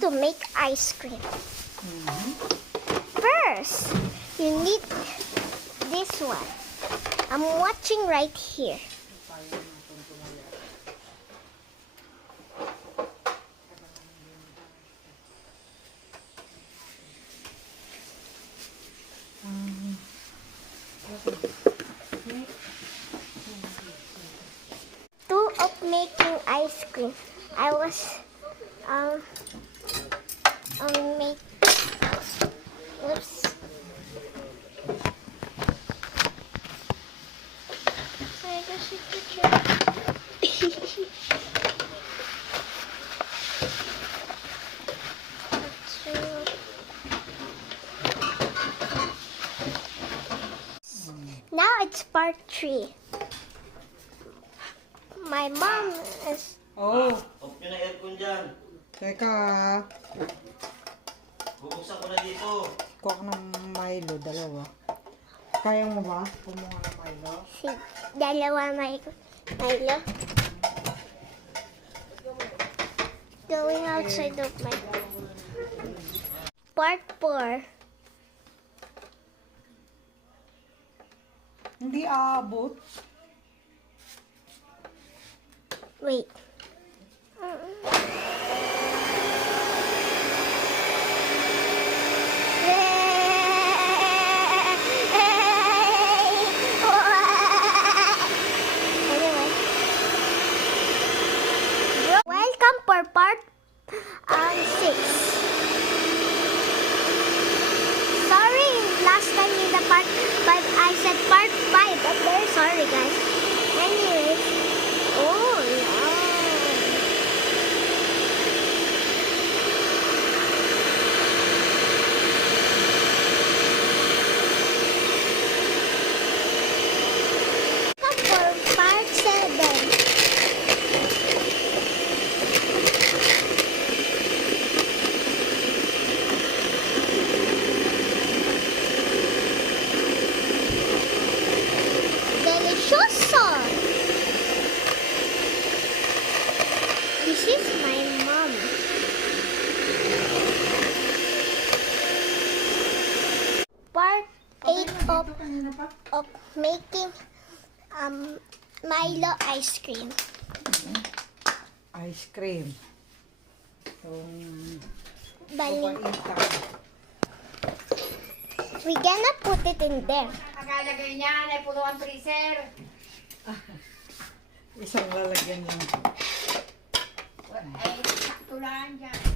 to make ice cream. First, you need this one. I'm watching right here. Two of making ice cream. I was make. Oops. I guess you could Now it's part 3. My mom is... Oh, Off nyo na aircon dyan. teka. Bubuksan ko na dito. Kuha ko ng Milo, dalawa. Kaya mo ba? Kumuha ng Milo? Si dalawa Milo. Going outside of my... Part 4. Hindi aabot. Wait. Anyway. Welcome for part 6. Sorry, last time in the part 5 I said part 5, but very sorry guys. Anyways. Oh no. Come for part 7. Delicioso! This is my mom. Part 8 of making Milo ice cream. Ice cream. So, Bali, papainta. we gonna put it in there. Nakalagay niyan ay puno ang freezer. Isang lalagyan lang. Ay, sakto lang dyan.